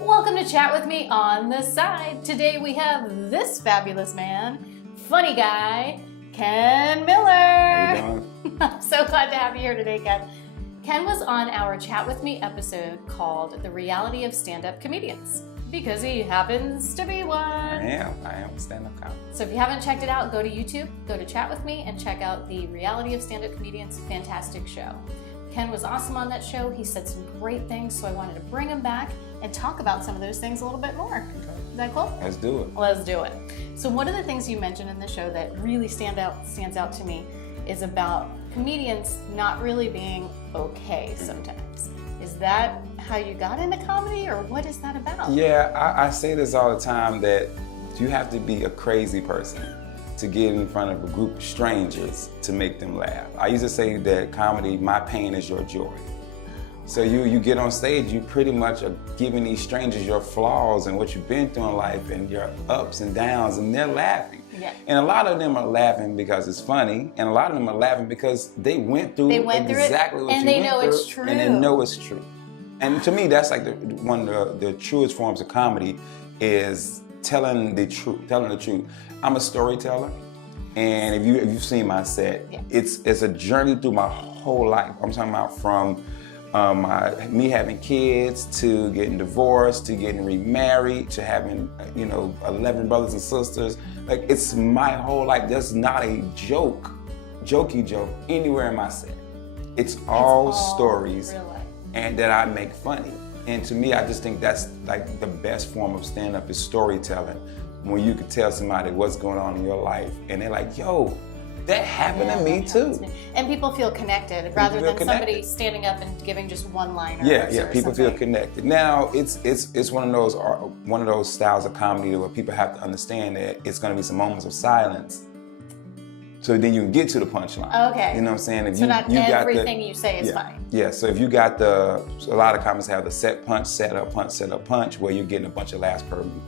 Welcome to Chat With Me on the Side. Today we have this fabulous man, funny guy, Ken Miller. How you doing? I'm so glad to have you here today, Ken. Ken was on our Chat With Me episode called The Reality of Stand-Up Comedians, because he happens to be one. I am a stand-up comic. So if you haven't checked it out, go to YouTube, go to Chat With Me, and check out The Reality of Stand-Up Comedians. Fantastic show. Ken was awesome on that show. He said some great things, so I wanted to bring him back and talk about some of those things a little bit more. Okay. Is that cool? Let's do it. Let's do it. So one of the things you mentioned in the show that really stands out to me is about comedians not really being okay sometimes. Is that how you got into comedy, or what is that about? Yeah, I say this all the time, that you have to be a crazy person to get in front of a group of strangers to make them laugh. I used to say that comedy, my pain is your joy. So you get on stage, you pretty much are giving these strangers your flaws and what you've been through in life and your ups and downs, and they're laughing. Yeah. And a lot of them are laughing because it's funny, and a lot of them are laughing because they went through exactly what you went through. And they know it's true. And they know it's true. And to me, that's like one of the truest forms of comedy is telling the truth. I'm a storyteller, and if you've seen my set, yeah. it's a journey through my whole life. I'm talking about from me having kids, to getting divorced, to getting remarried, to having 11 brothers and sisters. Like, it's my whole life. There's not a jokey joke anywhere in my set. It's all stories, real life. And that I make funny. And to me, I just think that's like the best form of stand-up is storytelling. When you could tell somebody what's going on in your life, and they're like, yo, that happened to me too. And people feel connected rather than somebody standing up and giving just one-liners. Yeah, people feel connected. Now, it's one of those styles of comedy where people have to understand that it's going to be some moments of silence, so then you can get to the punchline. Okay. You know what I'm saying? If so not everything got you say is yeah, funny. Yeah, so if you got a lot of comics have the set punch, set up, punch, where you're getting a bunch of laughs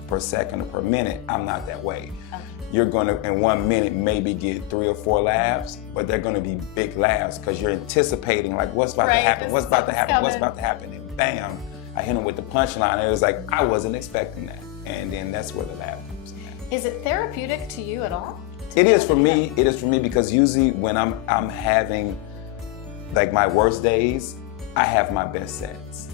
per second or per minute. I'm not that way. Okay. You're gonna, in 1 minute, maybe get 3 or 4 laughs, but they're gonna be big laughs because you're anticipating like what's about to happen, what's about to happen, and bam, I hit them with the punchline. And it was like, I wasn't expecting that. And then that's where the laugh comes in. Is it therapeutic to you at all? It is for me. It is for me because usually when I'm having like my worst days, I have my best sets.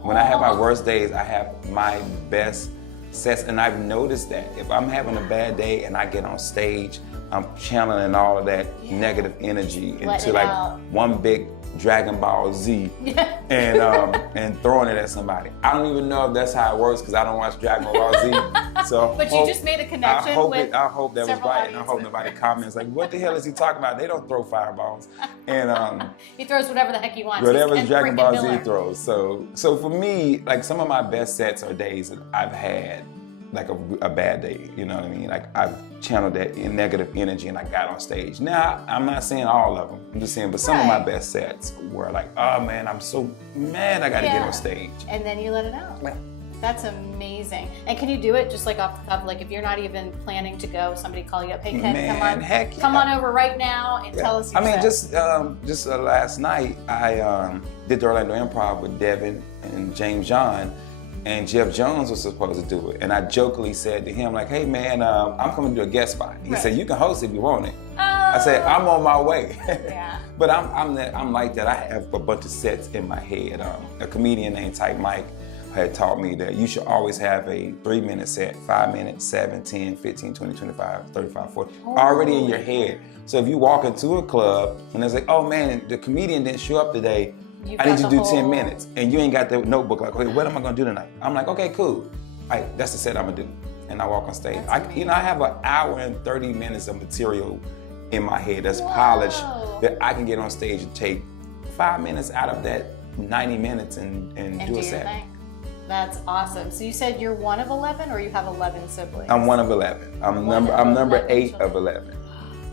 When I have my worst days, I have my best sets, and I've noticed that if I'm having a bad day and I get on stage, I'm channeling all of that negative energy into like one big Dragon Ball Z and throwing it at somebody. I don't even know if that's how it works because I don't watch Dragon Ball Z. So, but you just made a connection. I hope that was right, and I hope nobody comments like, "What the hell is he talking about?" They don't throw fireballs, and he throws whatever the heck he wants. Whatever Dragon Ball Z throws. So for me, like some of my best sets are days that I've had like a bad day. You know what I mean? Like I've channeled that negative energy and I got on stage. Now, I'm not saying all of them. I'm just saying, but some of my best sets were like, oh man, I'm so mad I got to get on stage. And then you let it out. Yeah. That's amazing. And can you do it just like off the cuff? Like if you're not even planning to go, somebody call you up, hey Ken, come on over right now and tell us your set. Just last night, I did the Orlando Improv with Devin and James John, and Jeff Jones was supposed to do it. And I jokingly said to him, like, hey man, I'm coming to do a guest spot. He said, you can host if you want it. I said, I'm on my way. Yeah. But I'm like that. I have a bunch of sets in my head. A comedian named Type Mike had taught me that you should always have a 3-minute set, 5 minutes, 7, 10, 15, 20, 25, 35, 40, already in your head. So if you walk into a club and it's like, oh man, the comedian didn't show up today, I need you to do 10 minutes. And you ain't got the notebook like, okay, what am I gonna do tonight? I'm like, okay, cool. That's the set I'm gonna do. And I walk on stage. I have an hour and 30 minutes of material in my head that's polished that I can get on stage and take 5 minutes out of that 90 minutes and do a set. That's awesome. So you said you're one of 11 or you have 11 siblings? I'm one of 11. I'm number 8 of 11.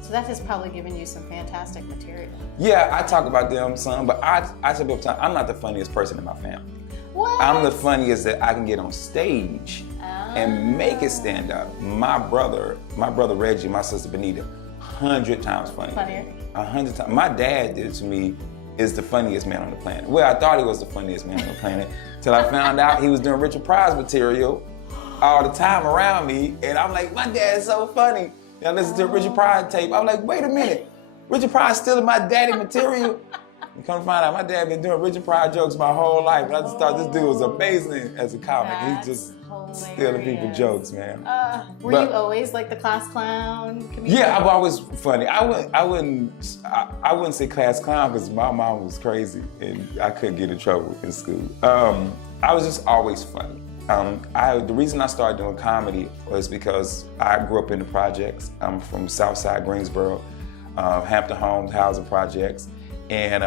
So that has probably given you some fantastic material. Yeah, I talk about them some, but I tell people time, I'm not the funniest person in my family. What? I'm the funniest that I can get on stage and make it stand up. My brother Reggie, my sister Benita, 100 times funnier. 100 times. My dad did to me is the funniest man on the planet. Well, I thought he was the funniest man on the planet till I found out he was doing Richard Pryor's material all the time around me. And I'm like, my dad's so funny. And I listened to a Richard Pryor tape. I'm like, wait a minute, Richard Pryor's stealing my daddy material? And come to find out, my dad been doing Richard Pryor jokes my whole life. And I just thought this dude was amazing as a comic. That's He's just hilarious. stealing people's jokes, man. Were you always like the class clown comedian? Yeah, I'm always funny. I wouldn't say class clown because my mom was crazy and I couldn't get in trouble in school. I was just always funny. The reason I started doing comedy was because I grew up in the projects. I'm from Southside Greensboro, Hampton Homes housing projects. And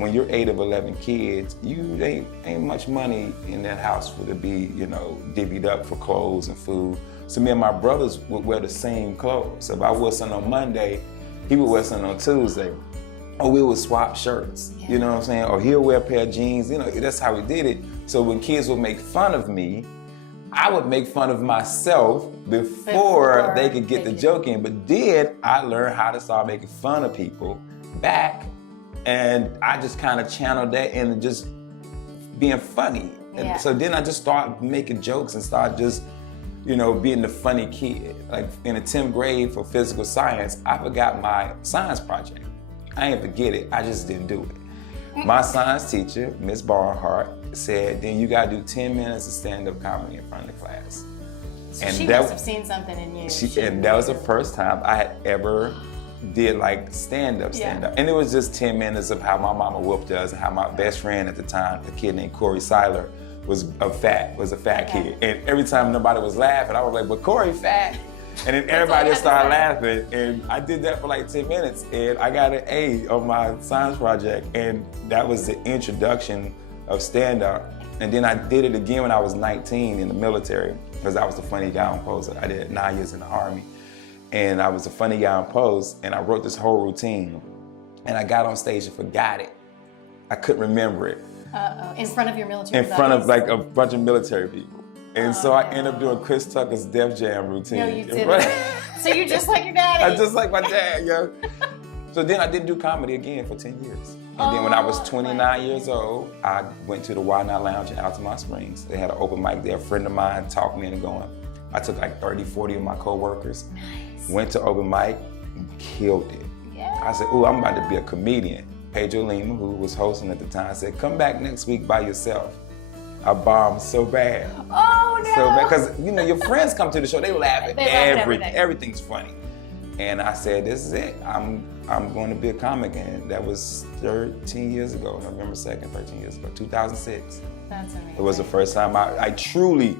when you're 8 of 11 kids, ain't much money in that house for to be, divvied up for clothes and food. So me and my brothers would wear the same clothes. So if I wore something on Monday, he would wear something on Tuesday. Or we would swap shirts, you know what I'm saying? Or he'll wear a pair of jeans, that's how we did it. So when kids would make fun of me, I would make fun of myself before they could get the joke in. But then I learned how to start making fun of people back. And I just kind of channeled that into just being funny. Yeah. And so then I just started making jokes and started just, being the funny kid. Like in the 10th grade for physical science, I forgot my science project. I didn't forget it, I just didn't do it. My science teacher, Miss Barnhart, said, then you gotta do 10 minutes of stand-up comedy in front of the class. So she must have seen something in you. And that was the first time I had ever did like stand-up. And it was just 10 minutes of how my mama whooped us and how my best friend at the time, a kid named Corey Seiler, was a fat kid. And every time nobody was laughing, I was like, but Corey fat. And then everybody just started laughing. And I did that for like 10 minutes and I got an A on my science project. And that was the introduction of stand-up. And then I did it again when I was 19 in the military because I was the funny guy on post. I did 9 years in the Army. And I was a funny guy on post, and I wrote this whole routine. And I got on stage and forgot it. I couldn't remember it. In front of your military In front of like a bunch of military people. And so I ended up doing Chris Tucker's Def Jam routine. No, you didn't. So you're just like your daddy. I'm just like my dad, yo. So then I didn't do comedy again for 10 years. And then when I was 29 years old, I went to the Why Not Lounge in Altamont Springs. They had an open mic there. A friend of mine talked me into going. I took like 30, 40 of my coworkers. Nice. Went to open mic and killed it. Yeah. I said, ooh, I'm about to be a comedian. Pedro Lima, who was hosting at the time, said, come back next week by yourself. I bombed so bad. Oh no! So bad, because your friends come to the show, they laugh at everything. Everything's funny. And I said, this is it. I'm going to be a comic. And that was 13 years ago, November 2nd, 13 years ago, 2006. That's amazing. It was the first time I truly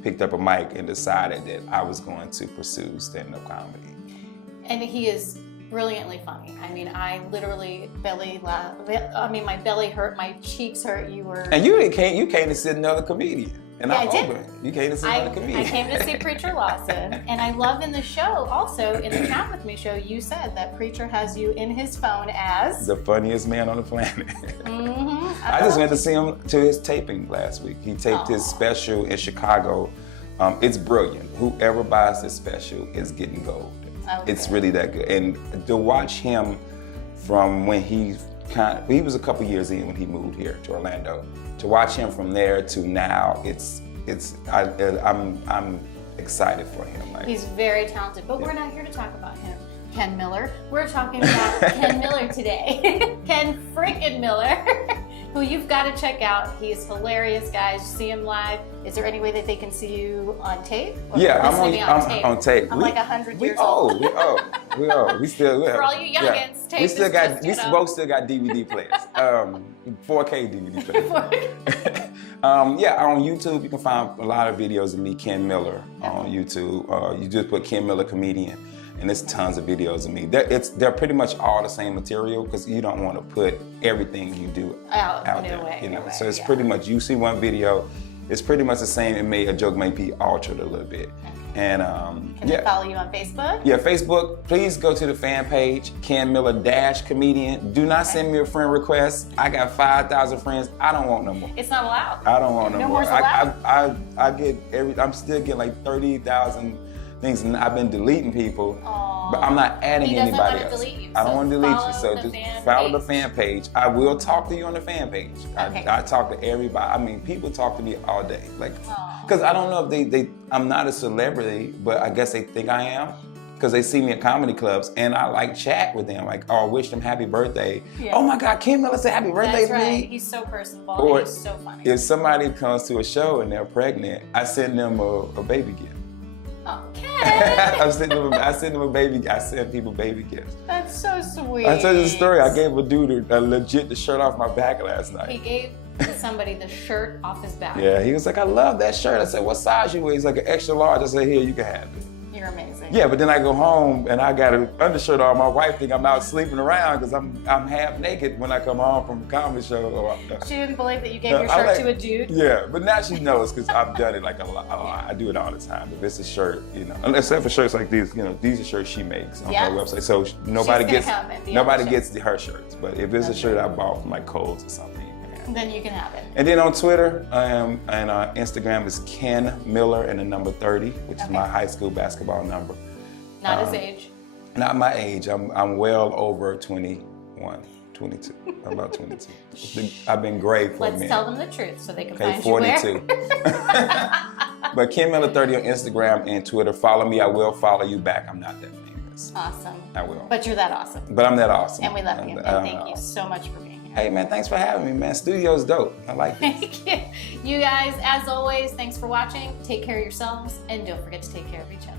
picked up a mic and decided that I was going to pursue stand-up comedy. And he is brilliantly funny. I mean, I literally belly laughed. I mean, my belly hurt, my cheeks hurt. You were. And you came to see another comedian. And I did. You came to see another comedian. I came to see Preacher Lawson. And I love in the show, also in the Chat With Me show, you said that Preacher has you in his phone as the funniest man on the planet. Mm-hmm. I just went to see him to his taping last week. He taped his special in Chicago. It's brilliant. Whoever buys this special is getting gold. It's really that good. And to watch him from when he was a couple years in when he moved here to Orlando. To watch him from there to now, I'm excited for him. Like, he's very talented, but we're not here to talk about him. Ken Miller. We're talking about Ken Miller today. Ken frickin' Miller, who you've got to check out. He's hilarious, guys. See him live. Is there any way that they can see you on tape? Yeah, I'm on tape. I'm like 100 years old. We old. We still. For all you youngins, tape we still got. just, we both still got DVD players. 4K DVD players. On YouTube you can find a lot of videos of me, Ken Miller, on YouTube. You just put Ken Miller comedian. And there's tons of videos of me. They're pretty much all the same material because you don't want to put everything you do out there. So it's pretty much, you see one video, it's pretty much the same. A joke may be altered a little bit. Okay. And can they follow you on Facebook? Yeah, Facebook. Please go to the fan page, Ken Miller -comedian. Do not send me a friend request. I got 5,000 friends. I don't want no more. It's not allowed. I don't want no more. Allowed? I'm still getting like 30,000 things. And I've been deleting people, Aw. but I'm not adding He doesn't anybody wanna else. delete you, I don't so want to delete you, follow so the just fan follow the page. fan page. I will talk to you on the fan page. Okay. I talk to everybody. I mean, people talk to me all day, like, Aw. because I don't know if I'm not a celebrity, but I guess they think I am. Because they see me at comedy clubs and I like chat with them, like, oh, wish them happy birthday. Yeah. Oh my God, Ken Miller said happy birthday That's to right. me. He's so personable. Or and he's so funny. if somebody comes to a show and they're pregnant, I send them a baby gift. Okay. I send people baby gifts. That's so sweet. I told you the story. I gave a dude legit the shirt off my back last He night. gave somebody the shirt off his back. Yeah, he was like, I love that shirt. I said, what size you wear? He's like, an extra large. I said, here, you can have it. You're amazing. Yeah, but then I go home and I got an undershirt on. My wife think I'm out sleeping around because I'm half naked when I come home from a comedy show. She didn't believe that you gave No, your I shirt like- to a dude. Yeah, but now she knows because I've done it like a lot. I do it all the time. If it's a shirt, except for shirts like these, these are shirts she makes on Yes. her website. So nobody gonna gets come and be on nobody the gets her shirts. But if it's a That's shirt right. I bought from like Kohl's or something, you can have it. Then you can have it. And then on Twitter and Instagram is Ken Miller and the number 30, which is Okay. my high school basketball number. Not his age. Not my age. I'm well over 21, 22. I'm about 22. I've been great for a Let's minute. tell them the truth so they can Okay, find 42. you where. But Ken Miller 30 on Instagram and Twitter. Follow me. I will follow you back. I'm not that famous. Awesome. I will. But you're that awesome. But I'm that awesome. And we love you. And thank you awesome. so much for being here. Hey man, thanks for having me, man. Studio's dope. I like it. Thank you. You guys, as always, thanks for watching. Take care of yourselves and don't forget to take care of each other.